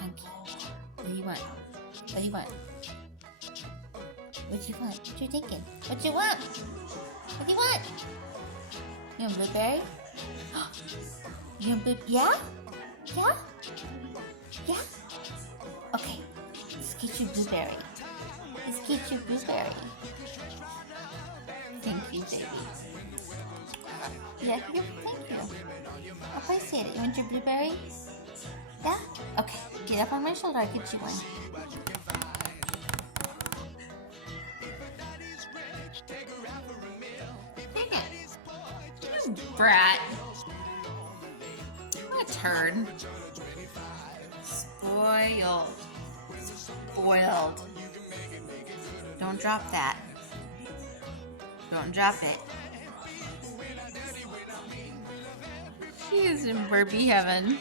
Hunky. What do you want? What do you want? What you want? What you thinking? What you want? What do you want? You want blueberry? You want blueberry? Yeah? Yeah? Yeah? Okay. Let's get you blueberry. Let's get you blueberry. Thank you, baby. Yeah, here, thank you. I appreciate it. You want your blueberry? Yeah? Okay. Get up on my shoulder. I'll get you one. Take it. You brat. My turn. Spoiled. Spoiled. Don't drop that. Don't drop it. She is in burpee heaven.